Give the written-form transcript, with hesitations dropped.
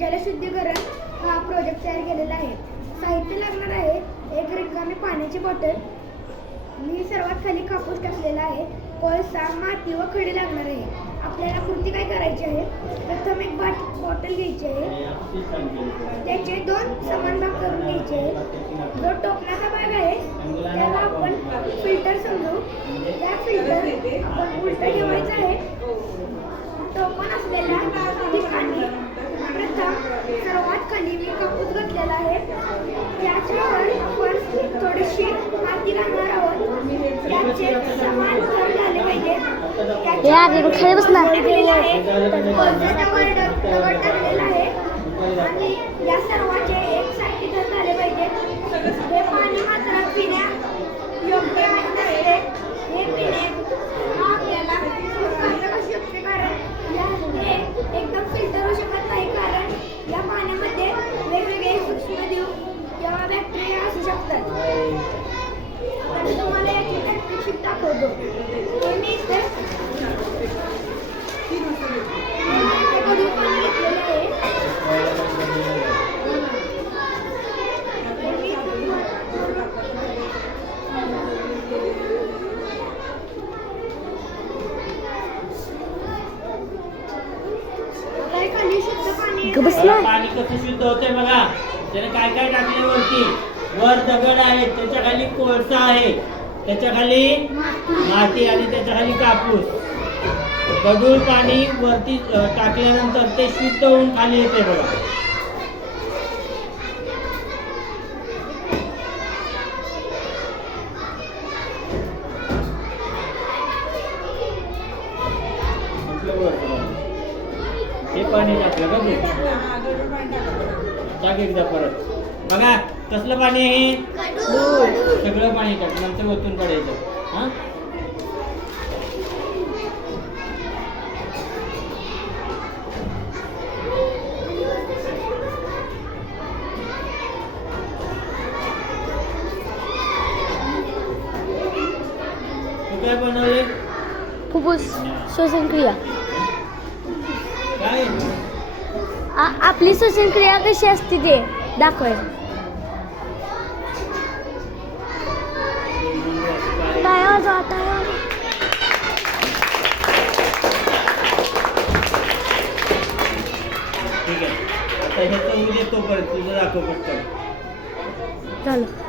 जलशुद्धीकरण हा प्रोजेक्ट तयार केलेला आहे. साहित्य लागणार आहे एक रिकामी पाण्याची बॉटल. मी सर्वात खाली कापूस टाकलेला आहे. कोळसा, माती व खडी लागणार आहे. आपल्याला कृती काय करायची आहे? प्रथम एक बॉटल घ्यायची आहे. त्याचे 2 समान भाग करून घ्यायचे आहे. जो टोपणाचा भाग आहे त्याला आपण फिल्टर समजू. त्या फिल्टर आपण उलट ठेवायचा आहे. टोपण असलेल्या ठिकाणी प्रथम सर्वात खाली मी कापूस घातलेला आहे. त्याच्यावर आपण थोडीशी माती घालणार आहोत. त्याचे समान थर झाले पाहिजे. खाली बसणार दगड टाकलेला आहे आणि या सर्वांचे एकसारखे थर झाले पाहिजे. हे पाणी मात्र पिण्या योग्य नसते. हे पिणे हा आपल्याला घातक असू शकते कारण हे एकदम फिल्टर होऊ शकत नाही कारण या पाण्यामध्ये वेगवेगळे सूक्ष्मजीव किंवा बॅक्टेरिया असू शकतात. आणि तुम्हाला याची प्रॅक्टिस दाखवतो. मी इथे गढूळ पाणी घेतलेलं आहे. पाणी कसं शुद्ध होतंय बघा. त्याने काय काय टाकले वरती. वर दगड आहे, त्याच्या खाली कोळसा आहे, त्याच्या खाली माती आणि त्याच्या खाली कापूस. गढूळ पाणी वरती टाकल्यानंतर ते शुद्ध होऊन खाली येते बघा. हे पाणी टाकलं का तू? टाक एकदा परत. बघा कसलं पाणी आहे. सगळं पाणी टाक नंतर वरतून काढायचं. हा काय बनवले? फुफ्फुस श्वसनक्रिया. काय आपली श्वसनक्रिया कशी असते ते दाखवायचं. टाळ्या वाजवा, टाळ्या वाजवा. ठीक आहे. आता हे तर उद्या तो परत तुझं दाखव पटकन. झालं.